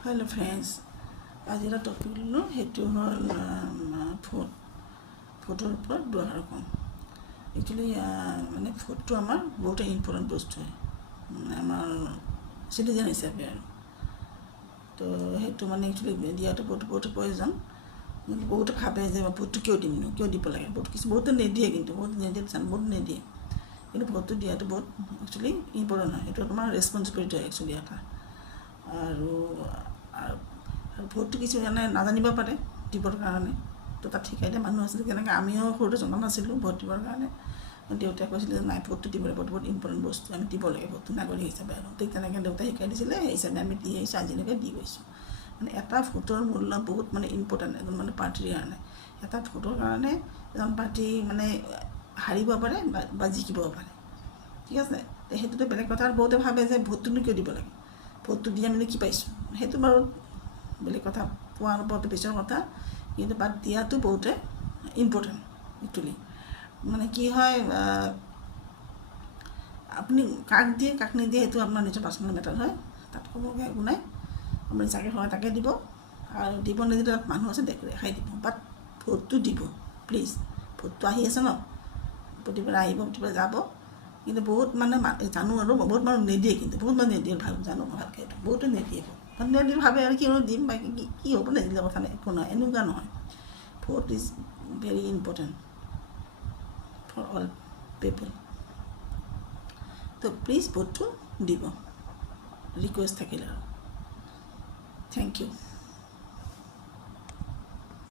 hello friends आज এটা topic লো হেতু হল ফটোর উপর ব্যবহার কম एक्चुअली মানে ফটো আমার বহুত ইম্পর্টেন্ট বস্তু হয় আমার সিটিজেন হিসাবে আর তো হেতু মানে एक्चुअली দিয়াটো বহুত প্রয়োজন বহুত ভাবে যে ফটো কিয় দিব লাগে বহুত নিদিয়ে কিন্তু বহুত নিদিয়ে বহুত নিদিয়ে কিন্তু ফটো দিয়াটো বহুত एक्चुअली ইম্পর্টেন্ট হয় এটা তোমার রেসপন্সিবিলিটি হয় एक्चुअली এটা আৰু ভোটটো কিছু মানে নাজানিব পাৰে দিবৰ কাৰণে তো তাত শিকাই দিয়া মানুহ আছিলে কেনেকৈ আমিও সৰুতে জনা নাছিলোঁ ভোট দিবৰ কাৰণে দেউতাই কৈছিলে যে নাই ভোটটো দিব লাগে ভোটটো বহুত ইম্পৰ্টেণ্ট বস্তু আমি দিব লাগে ভোটটো নাগৰিক হিচাপে আৰু ঠিক তেনেকৈ দেউতাই শিকাই দিছিলে সেই হিচাপে আমি দি আহিছোঁ আজিলৈকে দি গৈছোঁ মানে এটা ভোটৰ মূল্য বহুত মানে ইম্পৰ্টেণ্ট এজন মানে পাৰ্টীৰ কাৰণে এটা ভোটৰ কাৰণে এজন পাৰ্টী মানে হাৰিব পাৰে বা জিকিব পাৰে ঠিক আছে সেইটোতো বেলেগ কথা আৰু বহুতে ভাবে যে ভোটটোনো কিয় দিব লাগে ভোটটো দি আমি কি পাইছোঁ সেইটো বাৰু বেলেগ কথা পোৱাৰ ওপৰতে পিছৰ কথা কিন্তু বাট দিয়াটো বহুতে ইম্পৰ্টেণ্ট একচুৱেলি মানে কি হয় আপুনি কাক দিয়ে কাক নিদিয়ে সেইটো আপোনাৰ নিজৰ পাৰ্চনেল মেটাৰ হয় তাত ক'বগৈ একো নাই আপুনি যাকে হয় তাকে দিব আৰু দিব নিদিলে তাত মানুহ আছে দেখাই দিব বাট ভোটটো দিব প্লিজ ভোটটো আহি আছে ন প্ৰতিবাৰে আহিব প্ৰতিবাৰে যাব কিন্তু বহুত মানে জানো আৰু বহুত মানুহ নিদিয়ে কিন্তু বহুত মানুহ নিদিয়ে ভাল জানো ভালকৈ এইটো বহুতে নিদিয়ে মানে নিদিলে ভাবে আৰু কিয় দিম বা কি হ'ব নিদিলে কথা নাই একো নহয় এনেকুৱা নহয় vote is very important for all people তো প্লিজ ভোটটো দিব ৰিকুৱেষ্ট থাকিলে আৰু থেংক ইউ